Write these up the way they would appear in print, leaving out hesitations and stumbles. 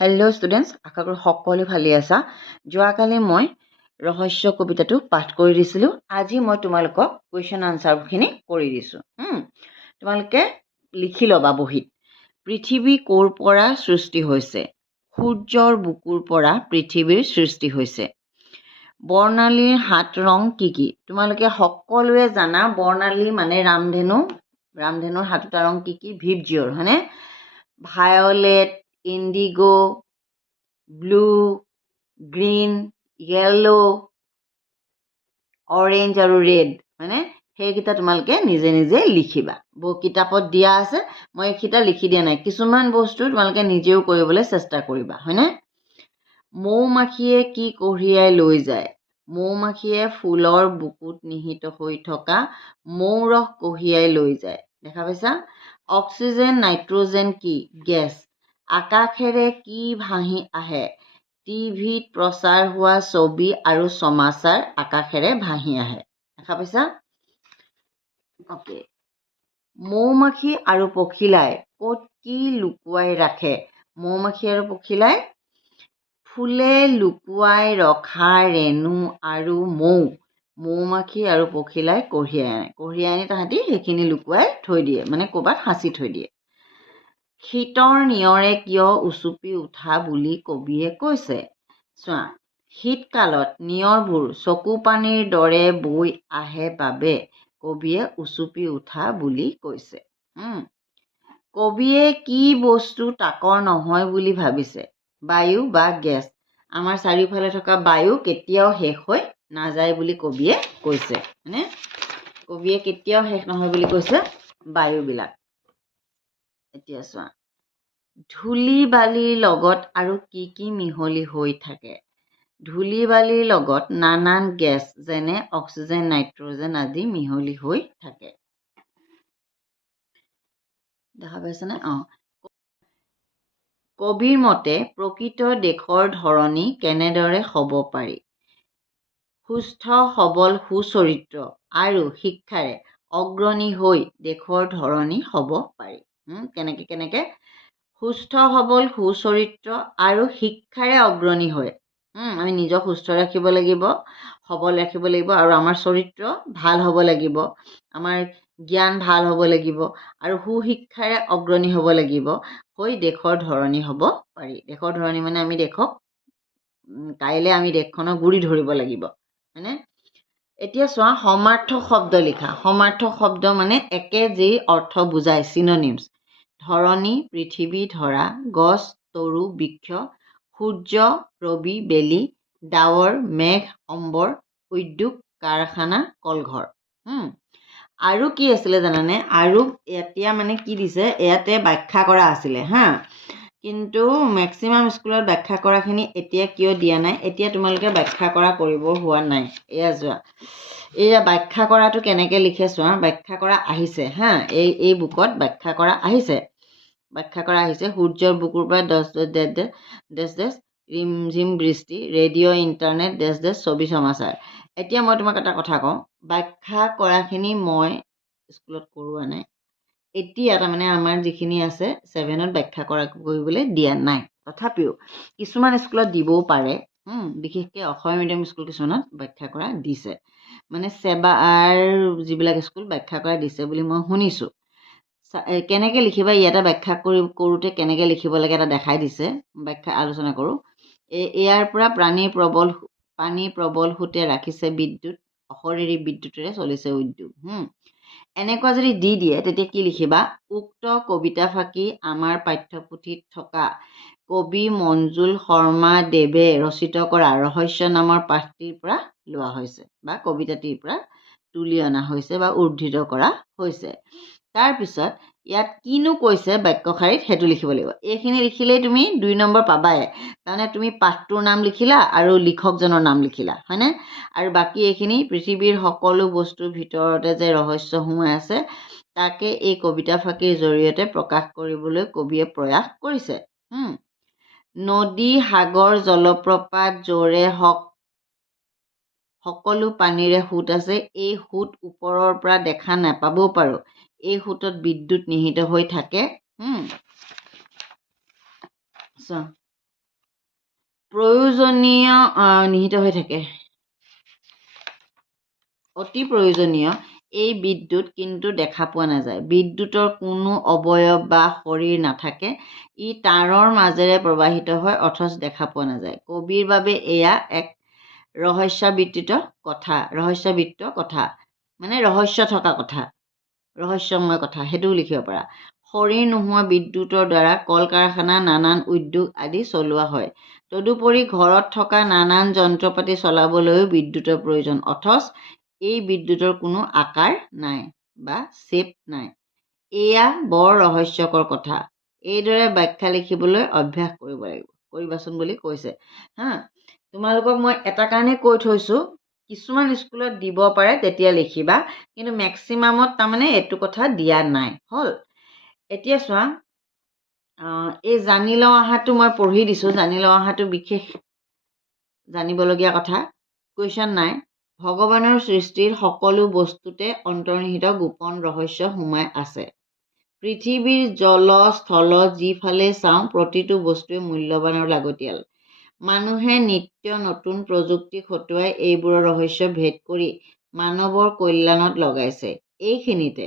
Hello' students, আশা কৰোঁ সকলো ভালে আছা। যোৱাকালি মই ৰহস্য কবিতাটো পাঠ কৰি দিছিলোঁ। আজি মই তোমালোকক কুৱেশ্যন আনচাৰখিনি কৰি দিছোঁ। তোমালোকে লিখি ল'বা বহীত। পৃথিৱী ক'ৰ পৰা সৃষ্টি হৈছে? সূৰ্যৰ বুকুৰ পৰা পৃথিৱীৰ সৃষ্টি হৈছে। বৰ্ণালীৰ 7 ৰং কি কি? তোমালোকে সকলোৱে জানা বৰ্ণালী মানে ৰামধেনু। ৰামধেনুৰ 7টা ৰং কি কি? ভিবজিঅ'ৰ হয়নে? Violet, IndiGo, blue, green, yellow, orange আৰু ৰেড হয়নে? সেইকেইটা তোমালোকে নিজে নিজে লিখিবা। কিতাপত দিয়া আছে, মই এইকেইটা লিখি দিয়া নাই। কিছুমান বস্তু তোমালোকে নিজেও কৰিবলৈ চেষ্টা কৰিবা হয়নে? মৌ-মাখিয়ে কি কঢ়িয়াই লৈ যায়? মৌ-মাখিয়ে ফুলৰ বুকুত নিহিত হৈ থকা মৌৰস কঢ়িয়াই লৈ যায়। দেখা পাইছা? অক্সিজেন, নাইট্ৰজেন কি? গেছ। আকাশেৰে কি ভাহি আহে? টিভিত প্ৰচাৰ হোৱা ছবি আৰু সমাচাৰ আকাশেৰে ভাহি আহে। দেখা পাইছা? অ'কে। মৌ-মাখি আৰু পখিলাই ক'ত কি লুকুৱাই ৰাখে? মৌ-মাখি আৰু পখিলাই ফুলে লুকুৱাই ৰখা ৰেণু আৰু মৌ। মৌ-মাখি আৰু পখিলাই কঢ়িয়াই আনি তাহাঁতি সেইখিনি লুকুৱাই থৈ দিয়ে, মানে ক'ৰবাত সাঁচি থৈ দিয়ে। শীতৰ নিয়ৰে কিয় উচুপি উঠা বুলি কবিয়ে কৈছে? চোৱা, শীতকালত নিয়ৰবোৰ চকু পানীৰ দৰে বৈ আহে বাবে কবিয়ে উচুপি উঠা বুলি কৈছে। কবিয়ে কি বস্তু তাকৰ নহয় বুলি ভাবিছে? বায়ু বা গেছ। আমাৰ চাৰিওফালে থকা বায়ু কেতিয়াও শেষ হৈ নাযায় বুলি কবিয়ে কৈছে হয়নে? কবিয়ে কেতিয়াও শেষ নহয় বুলি কৈছে বায়ুবিলাক। এতিয়া চোৱা, ধূলি বালিৰ লগত আৰু কি কি মিহলি হৈ থাকে? ধূলি বালিৰ লগত নানান গেছ যেনে অক্সিজেন, নাইট্ৰজেন আদি মিহলি হৈ থাকে। দেখা পাইছানে? কবিৰ মতে প্ৰকৃত দেশৰ ধৰণী কেনেদৰে হ'ব পাৰি? সুস্থ সবল সুচৰিত্ৰ আৰু শিক্ষাৰে অগ্ৰণী হৈ দেশৰ ধৰণী হ'ব পাৰি। কেনেকে? সুস্থ সবল সুচৰিত্ৰ আৰু শিক্ষাৰে অগ্ৰণী হৈ। আমি নিজক সুস্থ ৰাখিব লাগিব, সবল ৰাখিব লাগিব, আৰু আমাৰ চৰিত্ৰ ভাল হ'ব লাগিব, আমাৰ জ্ঞান ভাল হ'ব লাগিব, আৰু সুশিক্ষাৰে অগ্ৰণী হ'ব লাগিব, হৈ দেশৰ ধৰণী হ'ব পাৰি। দেশৰ ধৰণী মানে আমি দেশক কাইলৈ আমি দেশখনক গুৰি ধৰিব লাগিব হয়নে? এতিয়া চোৱা, সমাৰ্থক শব্দ লিখা। সমাৰ্থক শব্দ মানে একে যি অৰ্থ বুজায়, চিননিমছ। ধৰণী, পৃথিৱী, ধৰা, গছ, তৰু, বৃক্ষ, সূৰ্য, ৰবি, বেলি, ডাৱৰ, মেঘ, অম্বৰ, উদ্যোগ, কাৰখানা, কলঘৰ। আৰু কি আছিলে জানানে? আৰু এতিয়া মানে কি দিছে, ইয়াতে ব্যাখ্যা কৰা আছিলে কিন্তু মেক্সিমাম স্কুলত ব্যাখ্যা কৰাখিনি এতিয়া কিয় দিয়া নাই? এতিয়া তোমালোকে ব্যাখ্যা কৰা কৰিব হোৱা নাই। এয়া যোৱা, এয়া ব্যাখ্যা কৰাটো কেনেকৈ লিখে চোৱা। ব্যাখ্যা কৰা আহিছে এই বুকত ব্যাখ্যা কৰা আহিছে। সূৰ্যৰ বুকুৰ পৰা ডেছ ৰিমঝিম বৃষ্টি, ৰেডিঅ' ইণ্টাৰনেট ছবি সমাচাৰ। এতিয়া মই তোমাক এটা কথা কওঁ, ব্যাখ্যা কৰাখিনি মই স্কুলত কৰোৱা নাই। এতিয়া তাৰমানে আমাৰ যিখিনি আছে 7ত ব্যাখ্যা কৰিবলৈ দিয়া নাই। তথাপিও কিছুমান স্কুলত দিবও পাৰে, বিশেষকৈ অসমীয়া মিডিয়াম স্কুল কিছুমানত ব্যাখ্যা কৰা দিছে। মানে চেবাৰ যিবিলাক স্কুল ব্যাখ্যা কৰা দিছে বুলি মই শুনিছোঁ। কেনেকৈ লিখিবা, ইয়াতে ব্যাখ্যা কৰোঁতে কেনেকৈ লিখিব লাগে এটা দেখাই দিছে। ব্যাখ্যা আলোচনা কৰোঁ। ইয়াৰ পৰা পানী প্ৰবল সোঁতে ৰাখিছে বিদ্যুৎ, অশৰীৰী বিদ্যুতেৰে চলিছে উদ্যোগ। এনেকুৱা যদি দি দিয়ে তেতিয়া কি লিখিবা? উক্ত কবিতা ফাঁকি আমাৰ পাঠ্যপুথিত থকা কবি মঞ্জুল শৰ্মা দেৱে ৰচিত কৰা ৰহস্য নামৰ পাঠটিৰ পৰা লোৱা হৈছে বা কবিতাটিৰ পৰা তুলি অনা হৈছে বা উদ্ধৃত কৰা হৈছে। তাৰপিছত ইয়াত কিনো কৈছে বাক্যশাৰীত সেইটো লিখিব লাগিব। এইখিনি লিখিলেই তুমি 2 নম্বৰ পাবাই। তাৰমানে তুমি পাঠটোৰ নাম লিখিলা আৰু লিখকজনৰ নাম লিখিলা হয়নে? আৰু বাকী এইখিনি পৃথিৱীৰ সকলো বস্তুৰ ভিতৰতে যে ৰহস্য সোমাই আছে তাকে এই কবিতা ফাঁকিৰ জৰিয়তে প্ৰকাশ কৰিবলৈ কবিয়ে প্ৰয়াস কৰিছে। নদী, সাগৰ, জলপ্ৰপাত য'ৰে হওক সকলো পানীৰে সোঁত আছে। এই সোঁত ওপৰৰ পৰা দেখা নাপাবও পাৰোঁ। এই সোঁতত বিদ্যুৎ নিহিত হৈ থাকে। প্ৰয়োজনীয় নিহিত হৈ থাকে। অতি প্ৰয়োজনীয় এই বিদ্যুৎ কিন্তু দেখা পোৱা নাযায়। বিদ্যুতৰ কোনো অৱয়ব বা শৰীৰ নাথাকে। ই তাঁৰৰ মাজেৰে প্ৰবাহিত হয় অথচ দেখা পোৱা নাযায়। কবিৰ বাবে এয়া এক ৰহস্যাবৃত কথা মানে ৰহস্য থকা কথা, ৰহস্যময় কথা, সেইটোও লিখিব পাৰা। শৰীৰ নোহোৱা বিদ্যুতৰ দ্বাৰা কল কাৰখানা, নানান উদ্যোগ আদি চলোৱা হয়। তদুপৰি ঘৰত থকা নানান যন্ত্ৰপাতি চলাবলৈও বিদ্যুতৰ প্ৰয়োজন, অথচ এই বিদ্যুতৰ কোনো আকাৰ নাই বা শ্বেপ নাই। এয়া বৰ ৰহস্যকৰ কথা। এইদৰে ব্যাখ্যা লিখিবলৈ অভ্যাস কৰিব লাগিব, কৰিবাচোন বুলি কৈছে। তোমালোকক মই এটা কাৰণেই কৈ থৈছোঁ, কিছুমান স্কুলত দিব পাৰে তেতিয়া লিখিবা, কিন্তু মেক্সিমামত তাৰমানে এইটো কথা দিয়া নাই। হ'ল, এতিয়া চোৱা, এই জানি লওঁ আহাটো মই পঢ়ি দিছোঁ। জানি লওঁ আহাটো বিশেষ জানিবলগীয়া কথা, কুৱেশ্যন নাই। ভগৱানৰ সৃষ্টিৰ সকলো বস্তুতে অন্তৰ্নিহিত গোপন ৰহস্য সোমাই আছে। পৃথিৱীৰ জল স্থল যিফালে চাওঁ প্ৰতিটো বস্তুৱে মূল্যৱান আৰু লাগতিয়াল। মানুহে নিত্য নতুন প্ৰযুক্তি খটুৱাই এইবোৰৰ ৰহস্য ভেদ কৰি মানৱৰ কল্যাণত লগাইছে। এইখিনিতে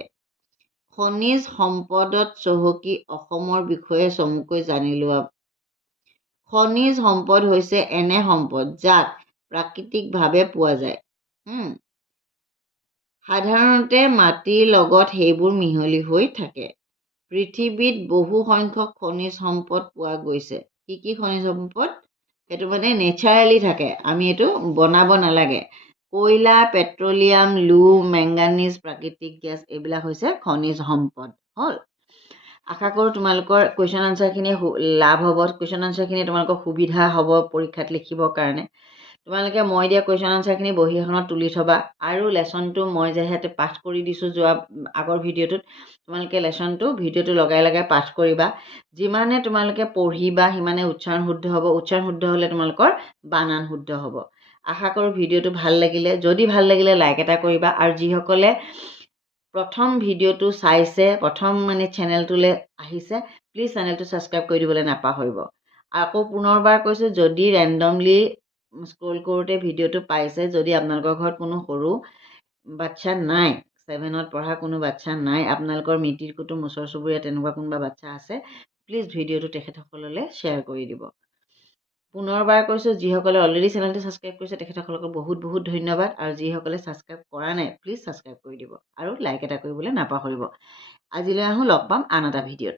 খনিজ সম্পদত চহকী অসমৰ বিষয়ে চমুকৈ জানি লোৱা। খনিজ সম্পদ হৈছে এনে সম্পদ যাক প্ৰাকৃতিকভাৱে পোৱা যায়। সাধাৰণতে মাটিৰ লগত সেইবোৰ মিহলি হৈ থাকে। পৃথিৱীত বহু সংখ্যক খনিজ সম্পদ পোৱা গৈছে। কি কি খনিজ সম্পদ? সেইটো মানে নেচাৰেলি থাকে, আমি এইটো বনাব নালাগে। কয়লা, পেট্ৰলিয়াম, লো, মেংগানিজ, প্ৰাকৃতিক গেছ, এইবিলাক হৈছে খনিজ সম্পদ। হ'ল, আশা কৰোঁ তোমালোকৰ কুৱেশ্যন আনচাৰখিনি লাভ হ'ব, কুৱেশ্যন আনচাৰখিনি তোমালোকৰ সুবিধা হ'ব পৰীক্ষাত লিখিবৰ কাৰণে। তোমালোকে মই দিয়া কুৱেশ্যন আনচাৰখিনি বহী এখনত তুলি থবা, আৰু লেচনটো মই যিহেতু পাঠ কৰি দিছোঁ আগৰ ভিডিঅ'টোত, তোমালোকে লেচনটো ভিডিঅ'টো লগাই লগাই পাঠ কৰিবা। যিমানে তোমালোকে পঢ়িবা সিমানে উচ্চাৰণ শুদ্ধ হ'ব। উচ্চাৰণ শুদ্ধ হ'লে তোমালোকৰ বানান শুদ্ধ হ'ব। আশা কৰোঁ ভিডিঅ'টো ভাল লাগিলে, যদি ভাল লাগিলে লাইক এটা কৰিবা, আৰু যিসকলে প্ৰথম ভিডিঅ'টো চাইছে, প্ৰথম মানে চেনেলটোলৈ আহিছে, প্লিজ চেনেলটো ছাবস্ক্ৰাইব কৰি দিবলৈ নাপাহৰিব। আকৌ পুনৰবাৰ কৈছোঁ, যদি ৰেণ্ডমলি স্ক্ৰল কৰোঁতে ভিডিঅ'টো পাইছে, যদি আপোনালোকৰ ঘৰত কোনো সৰু বাচ্ছা নাই, 7ত পঢ়া কোনো বাচ্ছা নাই, আপোনালোকৰ মিতিৰ কুটুম ওচৰ চুবুৰীয়া তেনেকুৱা কোনোবা বাচ্ছা আছে, প্লিজ ভিডিঅ'টো তেখেতসকললৈ শ্বেয়াৰ কৰি দিব। পুনৰবাৰ কৈছোঁ, যিসকলে অলৰেডি চেনেলটো ছাবস্ক্ৰাইব কৰিছে তেখেতসকলক বহুত বহুত ধন্যবাদ, আৰু যিসকলে ছাবস্ক্ৰাইব কৰা নাই প্লিজ ছাবস্ক্ৰাইব কৰি দিব, আৰু লাইক এটা কৰিবলৈ নাপাহৰিব। আজিলৈ আহোঁ, লগ পাম আন এটা ভিডিঅ'ত।